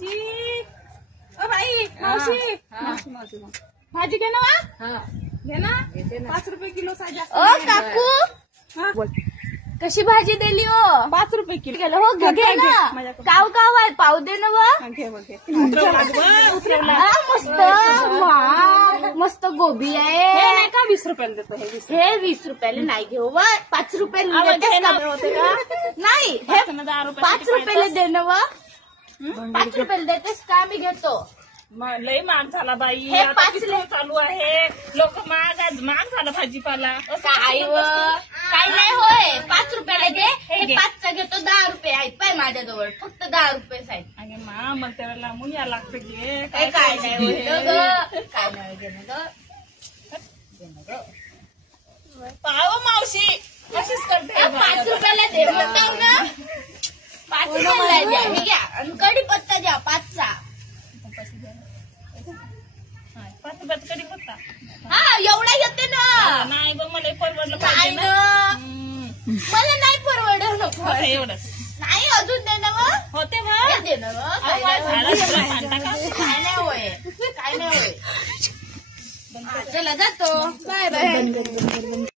भाजी O by मावशी मावशी मावशी भाजी घे ना घे ना 5 रुपये किलो जास्त ओ काकू कशी भाजी दिली हो 5 रुपये किलो गेलं हो घे ना काव काव आहे पाव दे ना मस्त मस्त गोबी आहे का 20 रुपयाला देतो हे 20 रुपयाला नाही घेऊ 5 रुपयाला होते का नाही हे 5 रुपयाला दे ना 5 रुपयाला देतेस का मी घेतो लई महाग झाला बाई हे आता 5 किती चालू आहे लोक महाग झाला भाजीपाला काय काय नाही होय 5 रुपयाला घे हे 5चा घेतो 10 रुपये आहेत पाय माझ्याजवळ फक्त 10 रुपये आहेत अगे मा मग त्याला लांबून या लागतं घे काय नाही होत ग काय नाही घेणं ग पाव मावशी कशीच करते 5 रुपयाला दे म्हणतो ना 5 रुपयाला द्या हे घ्या आणि कढीपत्ता द्या 5चा 5 रुपयात कधी होता हा एवढा येते ना नाही बघ मला परवडलं काय पाहिजे ना ना मला नाही परवडलं नको एवढंच नाही अजून दे ना मग होते मग दे ना काय नाही होय काय नाही होय चला जातो बाय बाय